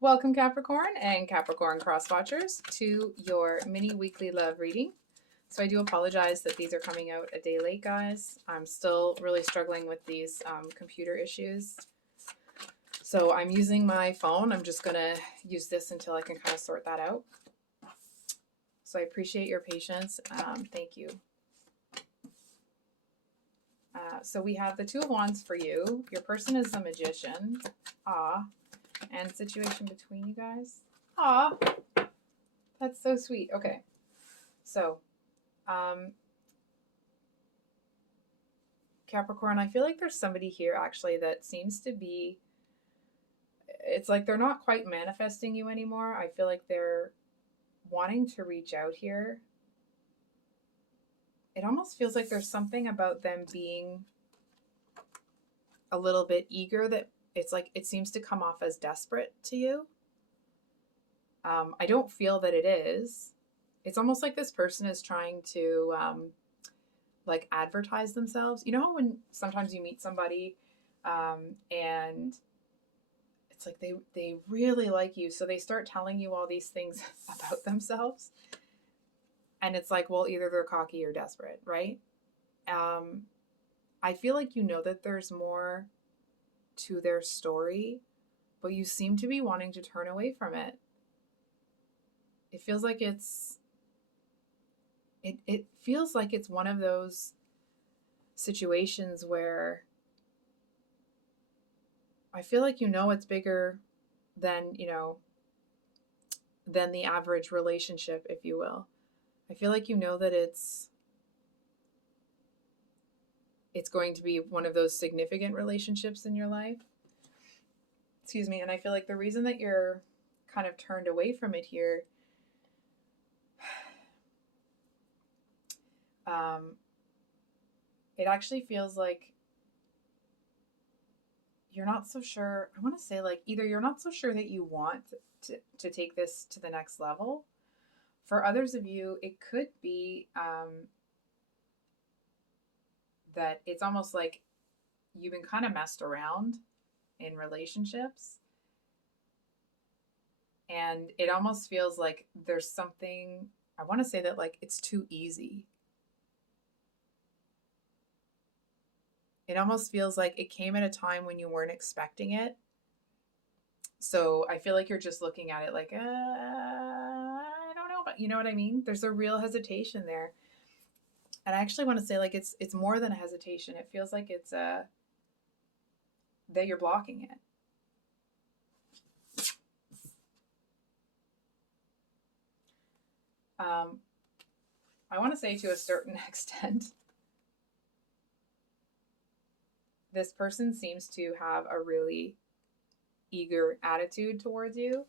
Welcome, Capricorn and Capricorn cross watchers, to your mini weekly love reading. So I do apologize that these are coming out a day late, guys. I'm still really struggling with these computer issues. So I'm using my phone. I'm just going to use this until I can kind of sort that out. So I appreciate your patience. Thank you. So we have the Two of Wands for you. Your person is a magician. And situation between you guys. That's so sweet. Okay. So, Capricorn, I feel like there's somebody here actually that seems to be, it's like they're not quite manifesting you anymore. I feel like they're wanting to reach out here. It almost feels like there's something about them being a little bit eager that it's like it seems to come off as desperate to you. I don't feel that it is. It's almost like this person is trying to like advertise themselves. You know when sometimes you meet somebody and it's like they really like you, so they start telling you all these things about themselves, and it's like, well, either they're cocky or desperate, right? I feel like you know that there's more to their story, but you seem to be wanting to turn away from it. It feels like it feels like it's one of those situations where I feel like you know it's bigger than, than the average relationship, if you will. I feel like you know that it's going to be one of those significant relationships in your life. Excuse me. And I feel like the reason that you're kind of turned away from it here, it actually feels like you're not so sure. I want to say like either you're not so sure that you want to take this to the next level. For others of you, it could be that it's almost like you've been kind of messed around in relationships. And it almost feels like there's something, I want to say that like it's too easy. It almost feels like it came at a time when you weren't expecting it. So I feel like you're just looking at it like, I don't know, but you know what I mean? There's a real hesitation there. And I actually want to say like it's more than a hesitation. It feels like it's that you're blocking it. I want to say to a certain extent, this person seems to have a really eager attitude towards you.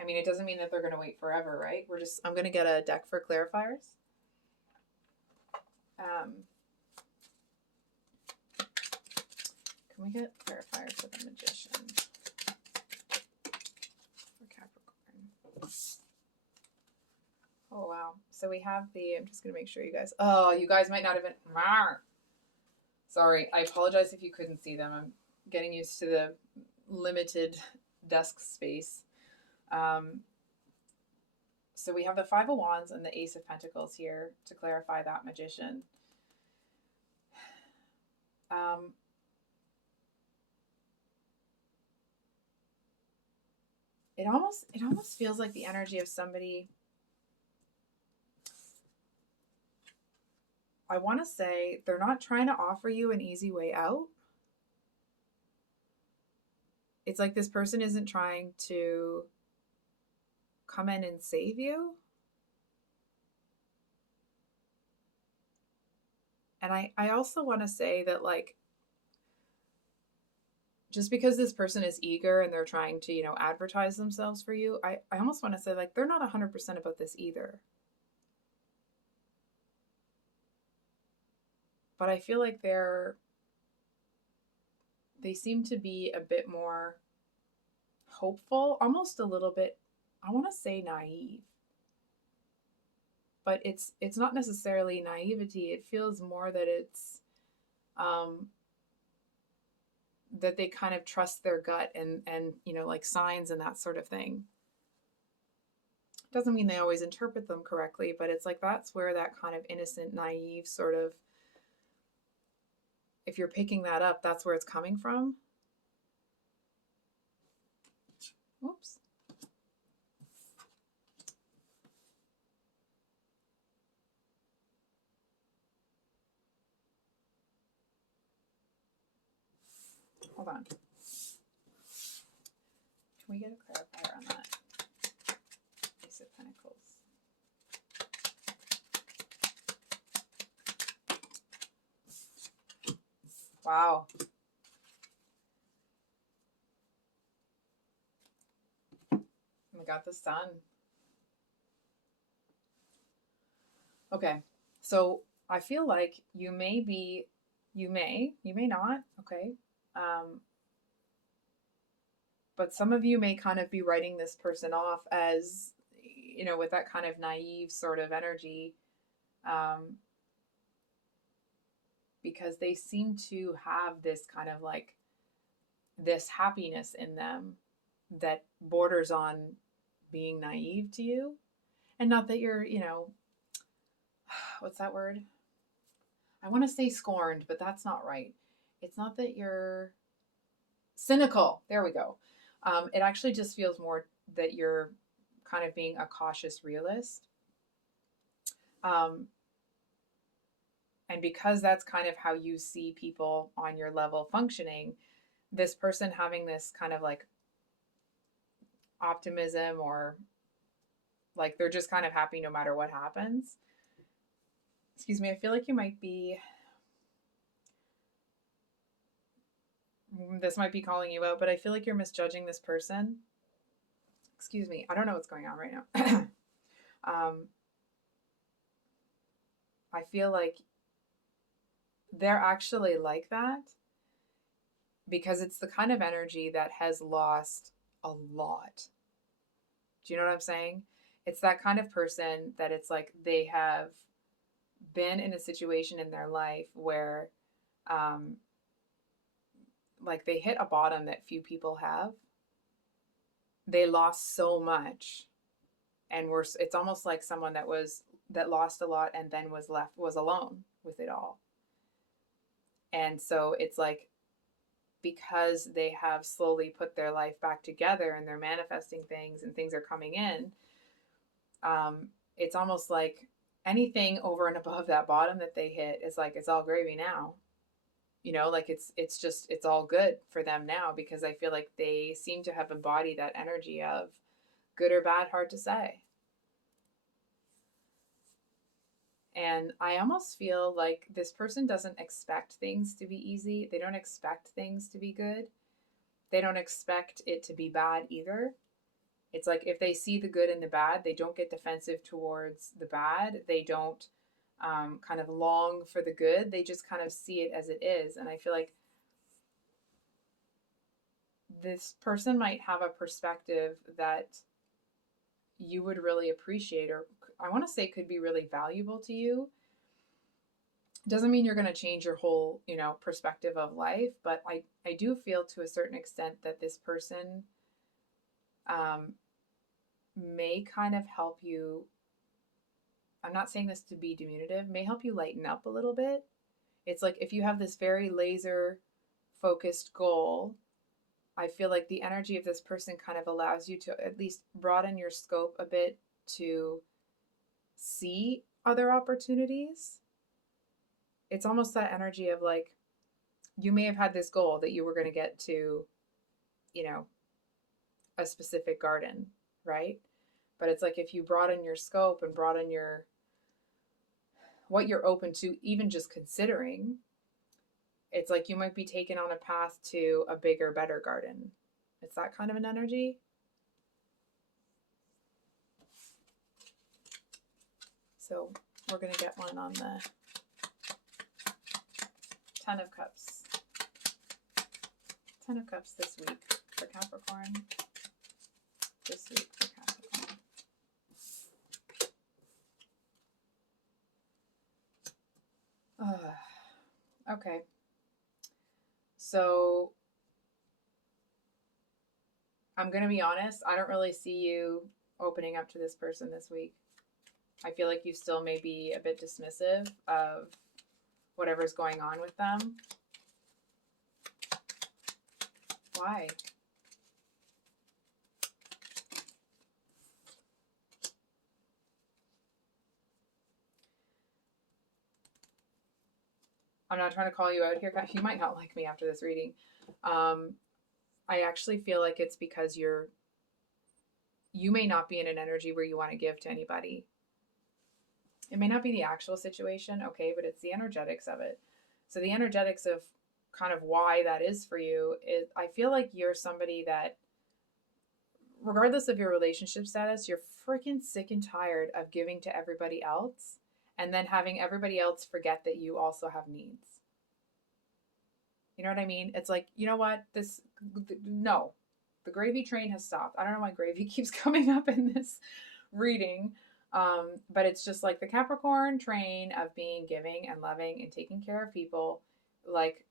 I mean, it doesn't mean that they're going to wait forever, right? I'm going to get a deck for clarifiers. Can we get clarifiers for the magician? For Capricorn. Oh, wow. So we have I'm just going to make sure you guys, you guys might not have been, sorry. I apologize if you couldn't see them. I'm getting used to the limited desk space. So we have the Five of Wands and the Ace of Pentacles here to clarify that magician. It almost feels like the energy of somebody. I want to say they're not trying to offer you an easy way out. It's like this person isn't trying to come in and save you. And I also want to say that like, just because this person is eager and they're trying to, advertise themselves for you, I almost want to say like, they're not 100% about this either. But I feel like they seem to be a bit more hopeful, almost a little bit, I want to say naive. But it's not necessarily naivety. It feels more that it's that they kind of trust their gut and you know, like signs and that sort of thing. Doesn't mean they always interpret them correctly, but it's like that's where that kind of innocent, naive sort of, if you're picking that up, that's where it's coming from. Oops. Hold on. Can we get a clarifier on that? Ace of Pentacles. Wow. We got the Sun. Okay. So I feel like you may not, okay. But some of you may kind of be writing this person off as, you know, with that kind of naive sort of energy, because they seem to have this kind of like this happiness in them that borders on being naive to you. And not that you're, you know, what's that word? I want to say scorned, but that's not right. It's not that you're cynical. There we go. It actually just feels more that you're kind of being a cautious realist. And because that's kind of how you see people on your level functioning, this person having this kind of like optimism, or like they're just kind of happy no matter what happens. Excuse me, I feel like you might be, this might be calling you out, but I feel like you're misjudging this person. Excuse me, I don't know what's going on right now. I feel like they're actually like that because it's the kind of energy that has lost a lot. Do you know what I'm saying? It's that kind of person that it's like they have been in a situation in their life where like they hit a bottom that few people have. They lost so much, and it's almost like someone that lost a lot and then was alone with it all. And so it's like, because they have slowly put their life back together and they're manifesting things and things are coming in, it's almost like anything over and above that bottom that they hit is like, it's all gravy now. You know, like it's all good for them now, because I feel like they seem to have embodied that energy of good or bad, hard to say. And I almost feel like this person doesn't expect things to be easy. They don't expect things to be good. They don't expect it to be bad either. It's like if they see the good and the bad, they don't get defensive towards the bad. They don't kind of long for the good. They just kind of see it as it is. And I feel like this person might have a perspective that you would really appreciate, or I want to say could be really valuable to you. Doesn't mean you're going to change your whole, you know, perspective of life, but I do feel to a certain extent that this person may kind of help you. I'm not saying this to be diminutive, may help you lighten up a little bit. It's like if you have this very laser focused goal, I feel like the energy of this person kind of allows you to at least broaden your scope a bit to see other opportunities. It's almost that energy of like, you may have had this goal that you were going to get to, you know, a specific garden, right? But it's like if you broaden your scope and broaden your what you're open to, even just considering, it's like you might be taken on a path to a bigger, better garden. It's that kind of an energy. So we're going to get one on the 10 of Cups. 10 of Cups this week for Capricorn. This week for Capricorn. Okay. So I'm going to be honest, I don't really see you opening up to this person this week. I feel like you still may be a bit dismissive of whatever's going on with them. Why? I'm not trying to call you out here. You might not like me after this reading. I actually feel like it's because you may not be in an energy where you want to give to anybody. It may not be the actual situation, okay, but it's the energetics of it. So the energetics of kind of why that is for you is, I feel like you're somebody that, regardless of your relationship status, you're freaking sick and tired of giving to everybody else and then having everybody else forget that you also have needs. You know what I mean? It's like, you know what? No, the gravy train has stopped. I don't know why gravy keeps coming up in this reading. But it's just like the Capricorn train of being giving and loving and taking care of people. Like,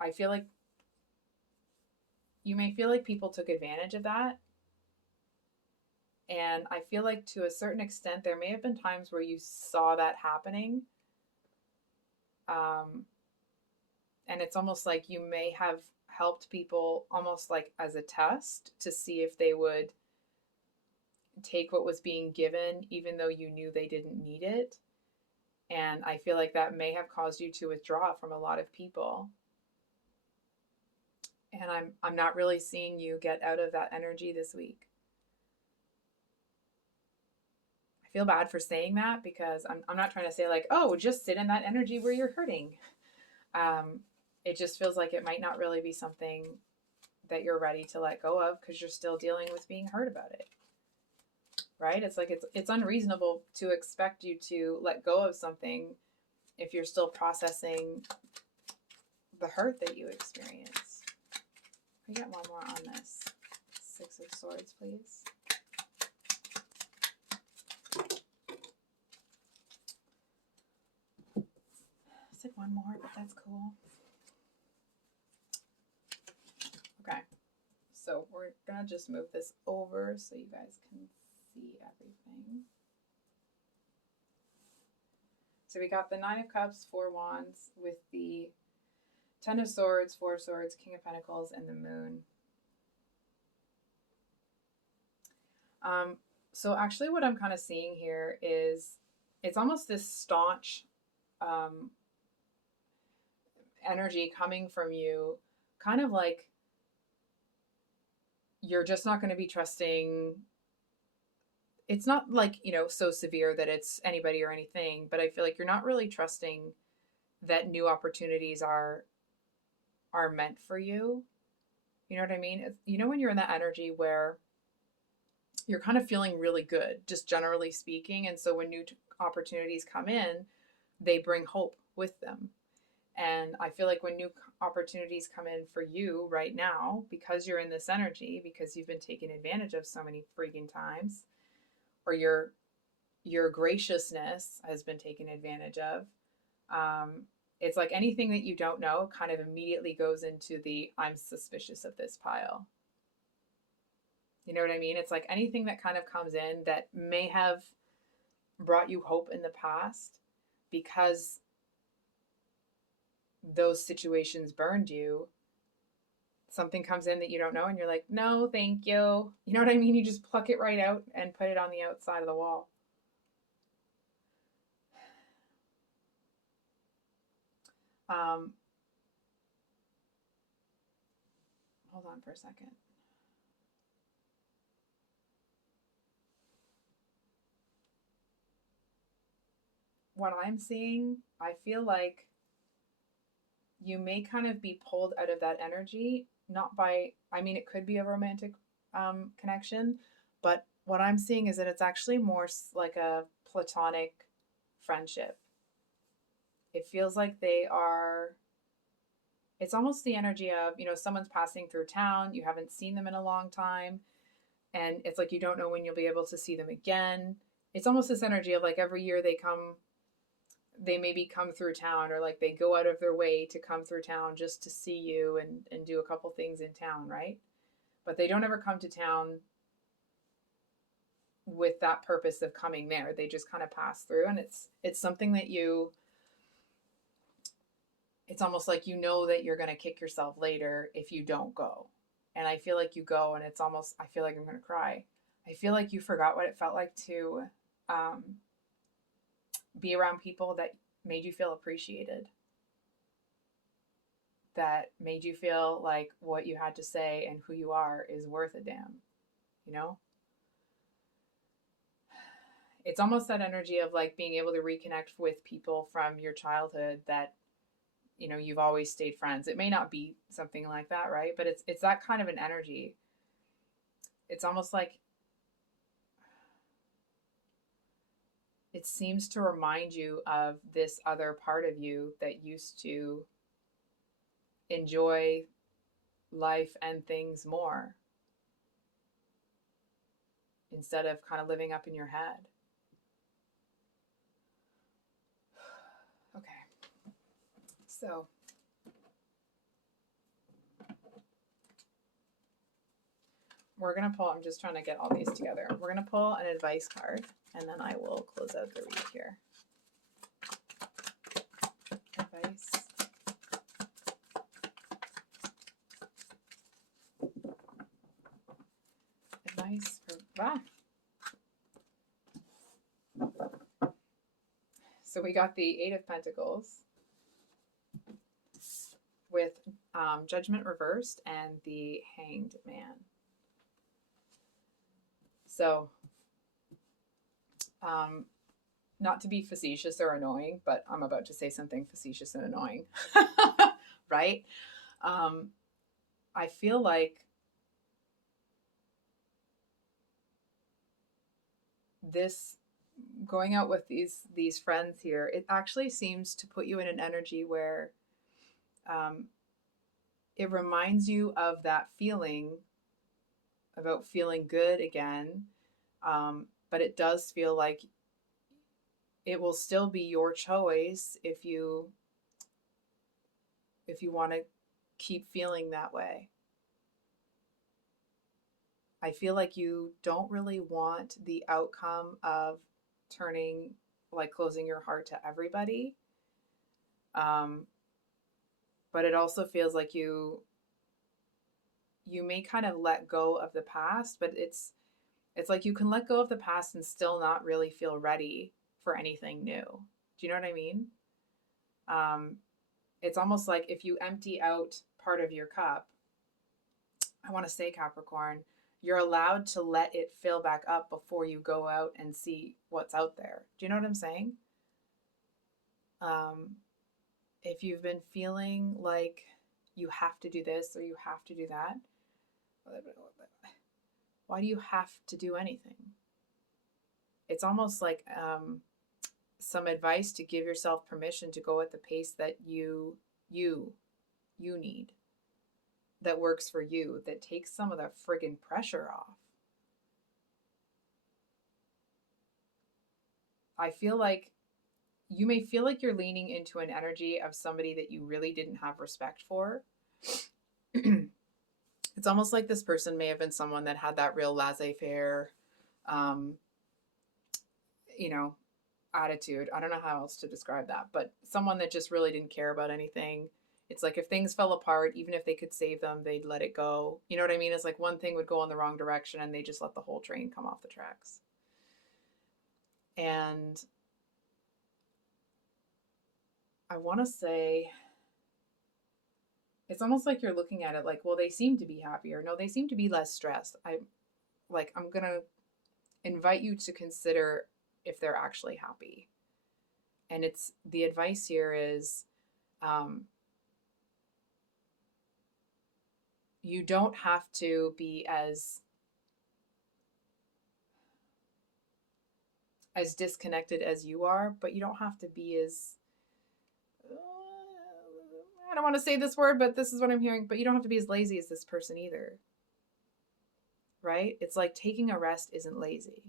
I feel like you may feel like people took advantage of that. And I feel like to a certain extent, there may have been times where you saw that happening. And it's almost like you may have helped people almost like as a test to see if they would take what was being given, even though you knew they didn't need it. And I feel like that may have caused you to withdraw from a lot of people. And I'm not really seeing you get out of that energy this week. I feel bad for saying that because I'm not trying to say like, oh, just sit in that energy where you're hurting. It just feels like it might not really be something that you're ready to let go of because you're still dealing with being hurt about it. Right? It's like it's unreasonable to expect you to let go of something if you're still processing the hurt that you experienced. Can we get one more on this? 6 of Swords, please. I said one more, but that's cool. Okay, so we're gonna just move this over so you guys can see everything. So we got the 9 of Cups, 4 Wands with the 10 of Swords, 4 of Swords, King of Pentacles, and the Moon. So actually what I'm kind of seeing here is it's almost this staunch energy coming from you, kind of like you're just not going to be trusting. It's not like, so severe that it's anybody or anything, but I feel like you're not really trusting that new opportunities are meant for you. You know what I mean? When you're in that energy where you're kind of feeling really good, just generally speaking. And so when new opportunities come in, they bring hope with them. And I feel like when new opportunities come in for you right now, because you're in this energy, because you've been taken advantage of so many freaking times, or your graciousness has been taken advantage of, it's like anything that you don't know kind of immediately goes into the I'm suspicious of this pile. You know what I mean? It's like anything that kind of comes in that may have brought you hope in the past because those situations burned you. Something comes in that you don't know and you're like, no, thank you. You know what I mean? You just pluck it right out and put it on the outside of the wall. Hold on for a second. What I'm seeing, I feel like you may kind of be pulled out of that energy, not by, it could be a romantic connection, but what I'm seeing is that it's actually more like a platonic friendship. It feels like it's almost the energy of, someone's passing through town, you haven't seen them in a long time, and it's like you don't know when you'll be able to see them again. It's almost this energy of like every year they come they maybe come through town, or like they go out of their way to come through town just to see you and do a couple things in town, right? But they don't ever come to town with that purpose of coming there. They just kind of pass through, and it's something that it's almost like you know that you're going to kick yourself later if you don't go. And I feel like you go, and it's almost, I feel like I'm going to cry. I feel like you forgot what it felt like to be around people that made you feel appreciated, that made you feel like what you had to say and who you are is worth a damn, you know? It's almost that energy of like being able to reconnect with people from your childhood that, you know, you've always stayed friends. It may not be something like that, right? But it's that kind of an energy. It's almost like it seems to remind you of this other part of you that used to enjoy life and things more instead of kind of living up in your head. Okay. So we're going to pull, I'm just trying to get all these together. We're going to pull an advice card, and then I will close out the read here. Advice. Advice for, So we got the Eight of Pentacles with Judgment reversed and the Hanged Man. So, not to be facetious or annoying, but I'm about to say something facetious and annoying, right? I feel like this going out with these friends here, it actually seems to put you in an energy where it reminds you of that feeling about feeling good again, but it does feel like it will still be your choice if you want to keep feeling that way. I feel like you don't really want the outcome of turning, like closing your heart to everybody. But it also feels like you may kind of let go of the past, but it's like you can let go of the past and still not really feel ready for anything new. Do you know what I mean? It's almost like if you empty out part of your cup, I want to say, Capricorn, you're allowed to let it fill back up before you go out and see what's out there. Do you know what I'm saying? If you've been feeling like you have to do this or you have to do that, why do you have to do anything? It's almost like some advice to give yourself permission to go at the pace that you need, that works for you, that takes some of the friggin' pressure off. I feel like you may feel like you're leaning into an energy of somebody that you really didn't have respect for. It's almost like this person may have been someone that had that real laissez-faire, attitude. I don't know how else to describe that, but someone that just really didn't care about anything. It's like if things fell apart, even if they could save them, they'd let it go. You know what I mean? It's like one thing would go in the wrong direction and they just let the whole train come off the tracks. And I want to say, it's almost like you're looking at it like, well, they seem to be happier. No, they seem to be less stressed. I'm going to invite you to consider if they're actually happy. And it's, the advice here is, you don't have to be as disconnected as you are, but you don't have to be as, I don't want to say this word, but this is what I'm hearing, but you don't have to be as lazy as this person either. Right? It's like taking a rest isn't lazy.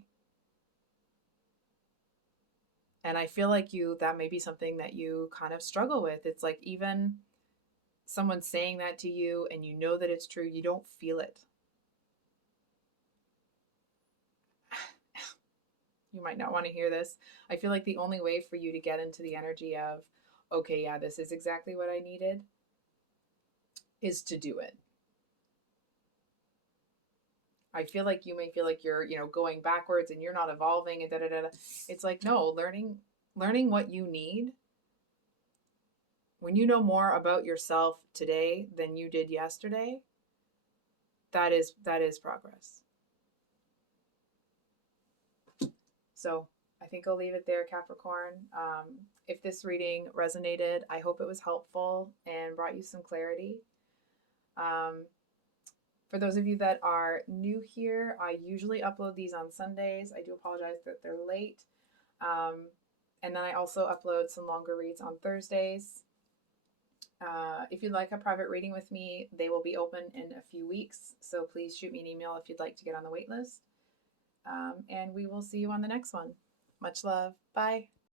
And I feel like that may be something that you kind of struggle with. It's like even someone saying that to you and you know that it's true, you don't feel it. You might not want to hear this. I feel like the only way for you to get into the energy of, okay, yeah, this is exactly what I needed, is to do it. I feel like you may feel like you're, going backwards and you're not evolving and da da da. It's like, no, learning what you need. When you know more about yourself today than you did yesterday, that is progress. So I think I'll leave it there, Capricorn. If this reading resonated, I hope it was helpful and brought you some clarity. For those of you that are new here, I usually upload these on Sundays. I do apologize that they're late. And then I also upload some longer reads on Thursdays. If you'd like a private reading with me, they will be open in a few weeks. So please shoot me an email if you'd like to get on the wait list. And we will see you on the next one. Much love. Bye.